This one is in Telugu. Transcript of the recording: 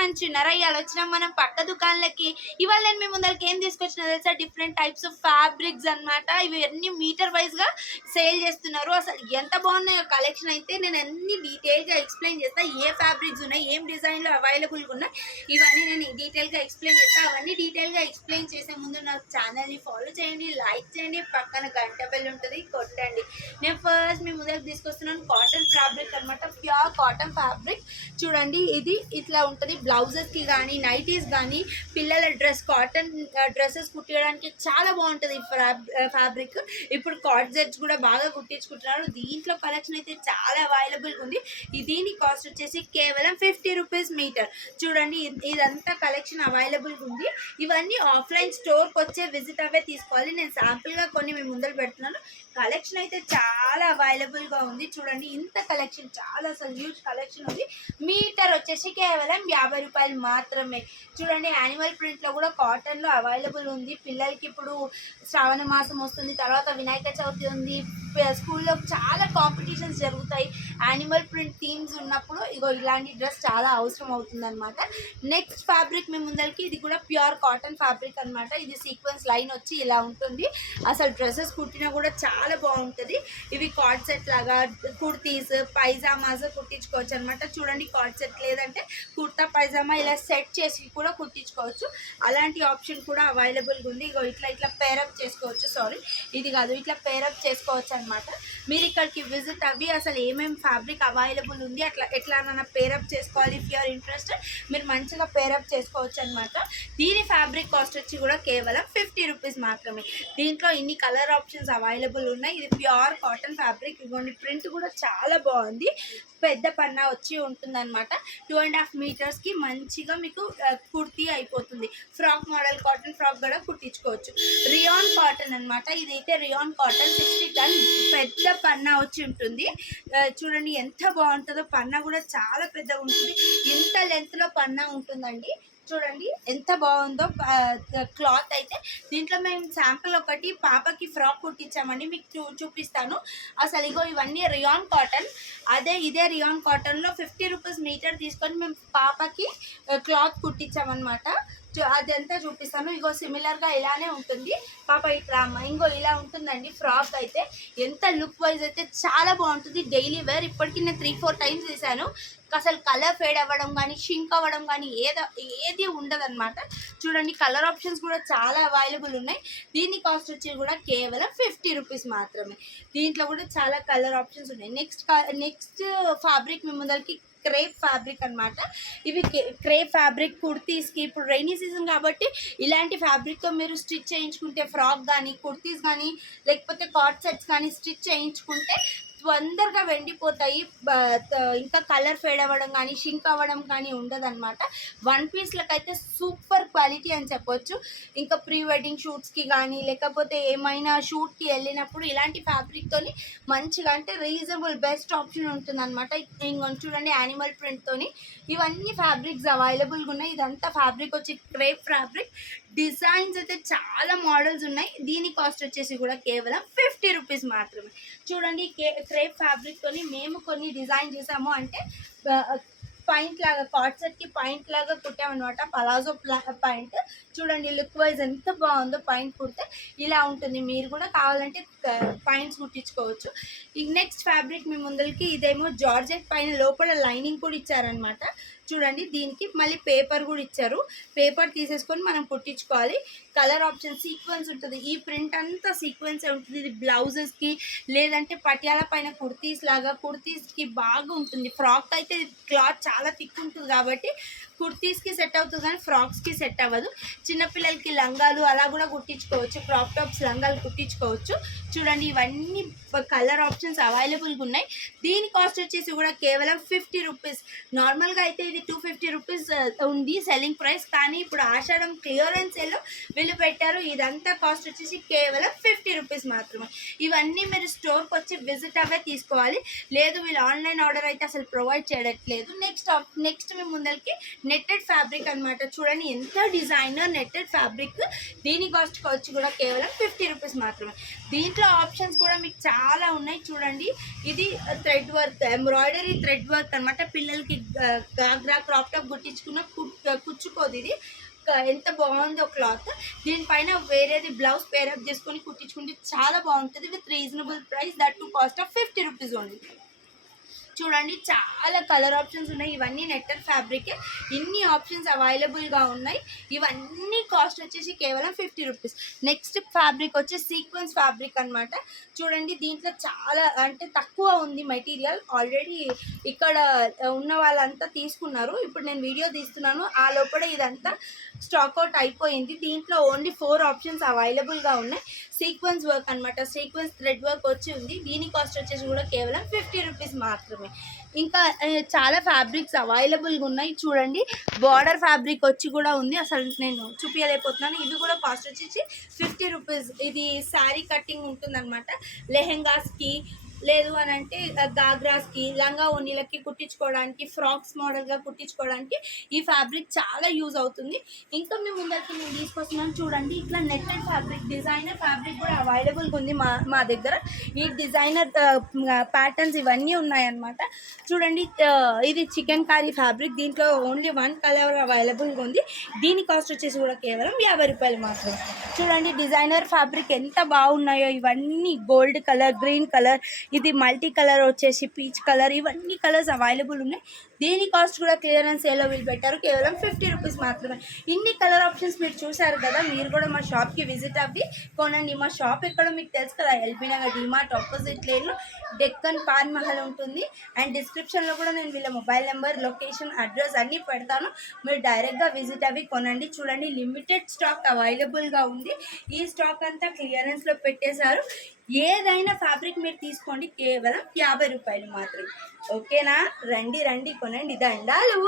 మంచిన్నారా? ఇవాళ వచ్చినాం మనం పట్ట దుకాణాలకి. ఇవాళ నేను మీ ముందరికి ఏం తీసుకొచ్చినా తెలుసా? డిఫరెంట్ టైప్స్ ఆఫ్ ఫ్యాబ్రిక్స్ అనమాట. ఇవి అన్ని మీటర్ వైజ్ గా సేల్ చేస్తున్నారు. అసలు ఎంత బాగున్నాయో కలెక్షన్ అయితే నేను అన్ని డీటెయిల్ గా ఎక్స్ప్లెయిన్ చేస్తా. ఏ ఫ్యాబ్రిక్స్ ఉన్నాయి, ఏం డిజైన్ లో అవైలబుల్ గా ఉన్నాయి, ఇవన్నీ నేను డీటెయిల్ గా ఎక్స్ప్లెయిన్ చేస్తా. అవన్నీ డీటెయిల్ గా ఎక్స్ప్లెయిన్ చేసే ముందు నా ఛానల్ ని ఫాలో చేయండి, లైక్ చేయండి, పక్కన గంట బెల్ ఉంటుంది కొట్టండి. నేను ఫస్ట్ మీ ముందరికి తీసుకొస్తున్నాను కాటన్ ఫ్యాబ్రిక్ అనమాట. ప్యూర్ కాటన్ ఫ్యాబ్రిక్ చూడండి. ఇది ఇట్లా ఉంటుంది. బ్లౌజెస్ కి కానీ, నైటీస్ కానీ, పిల్లల కాటన్ డ్రెస్సెస్ కుట్టడానికి చాలా బాగుంటుంది ఈ ఫ్యాబ్రిక్. ఇప్పుడు కార్డ్ సెట్స్ కూడా బాగా కుట్టించుకుంటున్నారు. దీంట్లో కలెక్షన్ అయితే చాలా అవైలబుల్ ఉంది. దీని కాస్ట్ వచ్చేసి కేవలం 50 రూపీస్ మీటర్. చూడండి, ఇదంతా కలెక్షన్ అవైలబుల్ ఉంది. ఇవన్నీ ఆఫ్లైన్ స్టోర్కి వచ్చే విజిట్ అవే తీసుకోవాలి. నేను శాంపుల్గా కొన్ని మీ ముందర పెడుతున్నాను. కలెక్షన్ అయితే చాలా అవైలబుల్గా ఉంది. చూడండి, ఇంత కలెక్షన్ చాలా అసలు హ్యూజ్ కలెక్షన్ ఉంది. మీటర్ వచ్చేసి కేవలం 50 రూపాయలు మాత్రమే. చూడండి, యానిమల్ ప్రింట్లో కూడా కాటన్లో అవైలబుల్ ఉంది. పిల్లలకి ఇప్పుడు శ్రావణ మాసం వస్తుంది, తర్వాత వినాయక చవితి ఉంది, స్కూల్లో చాలా కాంపిటీషన్స్ జరుగుతాయి. యానిమల్ ప్రింట్ థీమ్స్ ఉన్నప్పుడు ఇగో ఇలాంటి డ్రెస్ చాలా అవసరం అవుతుంది అనమాట. నెక్స్ట్ ఫ్యాబ్రిక్ మీ ముందరికి, ఇది కూడా ప్యూర్ కాటన్ ఫ్యాబ్రిక్ అనమాట. ఇది సీక్వెన్స్ లైన్ వచ్చి ఇలా ఉంటుంది. అసలు డ్రెస్సెస్ కుట్టినా కూడా చాలా బాగుంటుంది. ఇవి కార్డ్ సెట్ లాగా కుర్తీస్, పైజామాస్ కుట్టించుకోవచ్చు అనమాట. చూడండి, కార్డ్ సెట్ లేదంటే కుర్తా పైజామా ఇలా సెట్ చేసి కూడా కుట్టించుకోవచ్చు. అలాంటి ఆప్షన్ కూడా అవైలబుల్గా ఉంది. ఇగో ఇట్లా పేరప్ చేసుకోవచ్చు. సారీ, ఇది కాదు, ఇట్లా పేరప్ చేసుకోవచ్చు అనమాట. మీరు ఇక్కడికి విజిట్ అవ్వి అసలు ఏమేమి ఫ్యాబ్రిక్ అవైలబుల్ ఉంది, ఎట్లానైనా పేరప్ చేసుకోవాలి. ఇఫ్ యూఆర్ ఇంట్రెస్టెడ్ మీరు మంచిగా పేరప్ చేసుకోవచ్చు అనమాట. దీని ఫ్యాబ్రిక్ కాస్ట్ వచ్చి కూడా కేవలం 50 రూపీస్ మాత్రమే. దీంట్లో ఇన్ని కలర్ ఆప్షన్స్ అవైలబుల్ ఉన్నాయి. ఇది ప్యూర్ కాటన్ ఫ్యాబ్రిక్. ఇవ్వండి, ప్రింట్ కూడా చాలా బాగుంది. పెద్ద పన్నా వచ్చి ఉంటుందన్నమాట. 2.5 మీటర్స్కి మంచిగా మీకు కుర్తీ అయిపోతుంది. ఫ్రాక్ మోడల్ కాటన్ ఫ్రాక్ కూడా కుట్టించుకోవచ్చు. రియాన్ కాటన్ అనమాట. ఇదైతే రియాన్ కాటన్ 60 టన్ పెద్ద పన్నా వచ్చి ఉంటుంది. చూడండి ఎంత బాగుంటుందో. పన్నా కూడా చాలా పెద్దగా ఉంటుంది. ఇంత లెంత్లో పన్నా ఉంటుందండి. చూడండి ఎంత బాగుందో క్లాత్ అయితే. దీంట్లో మేము శాంపుల్ ఒకటి పాపకి ఫ్రాక్ కుట్టించామండి, మీకు చూపిస్తాను. అసలు ఇగో ఇవన్నీ రియాన్ కాటన్. ఇదే రియాన్ కాటన్లో 50 రూపీస్ మీటర్ తీసుకొని మేము పాపకి క్లాత్ కుట్టించామన్నమాట. అదంతా చూపిస్తాను. ఇగో సిమిలర్గా ఇలానే ఉంటుంది. పాప ఇట్లా ఇంకో ఇలా ఉంటుందండి ఫ్రాక్ అయితే. ఎంత లుక్ వైజ్ అయితే చాలా బాగుంటుంది. Daily wear. ఇప్పటికీ నేను 3-4 టైమ్స్ వేసాను. అసలు కలర్ ఫేడ్ అవ్వడం కానీ, షింక్ అవ్వడం కానీ ఏది ఉండదన్నమాట. చూడండి, కలర్ ఆప్షన్స్ కూడా చాలా అవైలబుల్ ఉన్నాయి. దీని కాస్ట్ వచ్చి కూడా కేవలం 50 రూపీస్ మాత్రమే. దీంట్లో కూడా చాలా కలర్ ఆప్షన్స్ ఉన్నాయి. నెక్స్ట్ ఫ్యాబ్రిక్ మీ ముందరికి క్రేప్ ఫ్యాబ్రిక్ అనమాట. ఇవి క్రేప్ ఫ్యాబ్రిక్ కుర్తీస్కి, ఇప్పుడు రైనీ సీజన్ కాబట్టి ఇలాంటి ఫ్యాబ్రిక్తో మీరు స్టిచ్ చేయించుకుంటే ఫ్రాక్ కానీ, కుర్తీస్ కానీ, లేకపోతే కార్డ్ సెట్స్ కానీ స్టిచ్ చేయించుకుంటే తొందరగా వెండిపోతాయి. ఇంకా కలర్ ఫేడ్ అవ్వడం కానీ, షింక్ అవ్వడం కానీ ఉండదన్నమాట. 1 పీస్లకైతే సూపర్ క్వాలిటీ అని చెప్పొచ్చు. ఇంకా ప్రీ వెడ్డింగ్ షూట్స్కి కానీ, లేకపోతే ఏమైనా షూట్కి వెళ్ళినప్పుడు ఇలాంటి ఫ్యాబ్రిక్తోని మంచిగా, అంటే రీజనబుల్ బెస్ట్ ఆప్షన్ ఉంటుంది అనమాట. ఇంకొంచెం చూడండి, యానిమల్ ప్రింట్తోని ఇవన్నీ ఫ్యాబ్రిక్స్ అవైలబుల్గా ఉన్నాయి. ఇదంతా ఫ్యాబ్రిక్ వచ్చి క్రేప్ ఫ్యాబ్రిక్. డిజైన్స్ అయితే చాలా మోడల్స్ ఉన్నాయి. దీని కాస్ట్ వచ్చేసి కూడా కేవలం 50 రూపీస్ మాత్రమే. చూడండి, క్రేప్ ఫ్యాబ్రిక్తోని మేము కొన్ని డిజైన్ చేసాము. అంటే పాయింట్ లాగా, కార్డ్ సెట్కి పాయింట్ లాగా కుట్టామన్నమాట. Palazzo point. చూడండి, లుక్ వైజ్ ఎంత బాగుందో. పాయింట్ కుడితే ఇలా ఉంటుంది. మీరు కూడా కావాలంటే పాయింట్స్ కుట్టించుకోవచ్చు. ఈ నెక్స్ట్ ఫ్యాబ్రిక్ మీ ముందరికి, ఇదేమో జార్జెట్ పైన లోపల లైనింగ్ కూడా ఇచ్చారనమాట. చూడండి, దీనికి మళ్ళీ పేపర్ కూడా ఇచ్చారు. పేపర్ తీసేసుకొని మనం కుట్టించుకోవాలి. కలర్ ఆప్షన్ సీక్వెన్స్ ఉంటుంది. ఈ ప్రింట్ అంతా సీక్వెన్సే ఉంటుంది. ఇది బ్లౌజెస్కి, లేదంటే పటియాల పైన కుర్తీస్ లాగా, కుర్తీస్కి బాగా ఉంటుంది. ఫ్రాక్ అయితే క్లాత్ చాలా థిక్ ఉంటుంది కాబట్టి కుర్తీస్కి సెట్ అవుతుంది, కానీ ఫ్రాక్స్కి సెట్ అవ్వదు. చిన్నపిల్లలకి లంగాలు అలా కూడా కుట్టించుకోవచ్చు. క్రాప్ టాప్స్ లంగాలు కుట్టించుకోవచ్చు. చూడండి, ఇవన్నీ కలర్ ఆప్షన్స్ అవైలబుల్గా ఉన్నాయి. దీని కాస్ట్ వచ్చేసి కూడా కేవలం 50 రూపీస్. నార్మల్గా అయితే ఇది 250 రూపీస్ ఉంది సెల్లింగ్ ప్రైస్, కానీ ఇప్పుడు ఆషాఢం క్లియరెన్స్ సేల్లో వీళ్ళు పెట్టారు. ఇదంతా కాస్ట్ వచ్చేసి కేవలం 50 రూపీస్ మాత్రమే. ఇవన్నీ మీరు స్టోర్కి వచ్చి విజిట్ అవే తీసుకోవాలి. లేదు వీళ్ళు ఆన్లైన్ ఆర్డర్ అయితే అసలు ప్రొవైడ్ చేయట్లేదు. నెక్స్ట్ మీ ముందరికి నెట్టెడ్ ఫ్యాబ్రిక్ అనమాట. చూడండి ఎంత డిజైనర్ నెట్టెడ్ ఫ్యాబ్రిక్. దీని కాస్ట్ వచ్చి కూడా కేవలం 50 రూపీస్ మాత్రమే. దీంట్లో ఆప్షన్స్ కూడా మీకు చాలా ఉన్నాయి చూడండి. ఇది thread work, embroidery thread work అనమాట. పిల్లలకి గాగ్రా క్రాప్ టాప్ కుట్టించుకున్న కుచ్చుకోదు ఇది. ఎంత బాగుందో క్లాత్. దీనిపైన వేరేది బ్లౌజ్ పేరప్ చేసుకొని కుట్టించుకుంటే చాలా బాగుంటుంది with reasonable price. That to cost of 50 rupees only. చూడండి చాలా కలర్ ఆప్షన్స్ ఉన్నాయి. ఇవన్నీ నెట్టెడ్ ఫ్యాబ్రికే, ఇన్ని ఆప్షన్స్ అవైలబుల్గా ఉన్నాయి. ఇవన్నీ కాస్ట్ వచ్చేసి కేవలం 50 రూపీస్. నెక్స్ట్ ఫ్యాబ్రిక్ వచ్చి సీక్వెన్స్ ఫ్యాబ్రిక్ అనమాట. చూడండి దీంట్లో చాలా అంటే తక్కువ ఉంది మెటీరియల్. ఆల్రెడీ ఇక్కడ ఉన్న వాళ్ళంతా తీసుకున్నారు. ఇప్పుడు నేను వీడియో తీస్తున్నాను, ఆ లోపల ఇదంతా స్టాక్ అవుట్ అయిపోయింది. దీంట్లో ఓన్లీ 4 ఆప్షన్స్ అవైలబుల్గా ఉన్నాయి. సీక్వెన్స్ వర్క్ అనమాట, సీక్వెన్స్ థ్రెడ్ వర్క్ వచ్చి ఉంది. దీని కాస్ట్ వచ్చేసి కూడా కేవలం 50 రూపీస్ మాత్రమే. ఇంకా చాలా ఫ్యాబ్రిక్స్ అవైలబుల్గా ఉన్నాయి. చూడండి బార్డర్ ఫ్యాబ్రిక్ వచ్చి కూడా ఉంది, అసలు నేను చూపించలేకపోతున్నాను. ఇవి కూడా కాస్ట్ వచ్చేసి 50 రూపీస్. ఇది శారీ కటింగ్ ఉంటుందన్నమాట. లెహెంగాస్కి లేదు అని అంటే గాగ్రాస్కి, లంగా ఓణీలకి కుట్టించుకోవడానికి, ఫ్రాక్స్ మోడల్గా కుట్టించుకోవడానికి ఈ ఫ్యాబ్రిక్ చాలా యూజ్ అవుతుంది. ఇంకా మీ ముందరికి నేను తీసుకొస్తున్నాను చూడండి. ఇట్లా నెట్టెడ్ ఫ్యాబ్రిక్, డిజైనర్ ఫ్యాబ్రిక్ కూడా అవైలబుల్గా ఉంది మా దగ్గర. ఈ డిజైనర్ ప్యాటర్న్స్ ఇవన్నీ ఉన్నాయన్నమాట. చూడండి ఇది చికెన్ కారీ ఫ్యాబ్రిక్. దీంట్లో ఓన్లీ 1 కలర్ అవైలబుల్గా ఉంది. దీని కాస్ట్ వచ్చేసి కూడా కేవలం 50 రూపాయలు మాత్రమే. చూడండి డిజైనర్ ఫ్యాబ్రిక్ ఎంత బాగున్నాయో. ఇవన్నీ గోల్డ్ కలర్, గ్రీన్ కలర్, ఇది మల్టీ కలర్ వచ్చేసి పీచ్ కలర్, ఇవన్నీ కలర్స్ అవైలబుల్ ఉన్నాయి. దీని కాస్ట్ కూడా క్లియరెన్స్ సేల్లో వీళ్ళు పెట్టారు, కేవలం 50 రూపీస్ మాత్రమే. ఇన్ని కలర్ ఆప్షన్స్ మీరు చూసారు కదా, మీరు కూడా మా షాప్కి విజిట్ అవ్వి కొనండి. మా షాప్ ఎక్కడో మీకు తెలుసు కదా, ఎల్బీ నగర్ డిమార్ట్ ఆపోజిట్ లేన్లో డెక్కన్ పాన్ మహల్ ఉంటుంది. అండ్ డిస్క్రిప్షన్లో కూడా నేను వీళ్ళ మొబైల్ నెంబర్, లొకేషన్, అడ్రస్ అన్నీ పెడతాను. మీరు డైరెక్ట్గా విజిట్ అవ్వి కొనండి. చూడండి లిమిటెడ్ స్టాక్ అవైలబుల్గా ఉంది. ఈ స్టాక్ అంతా క్లియరెన్స్లో పెట్టేశారు. ఏదైనా ఫ్యాబ్రిక్ మీరు తీసుకోండి, కేవలం 50 రూపాయలు మాత్రమే. ఓకేనా, రండి రండి కొనండి దండాలు.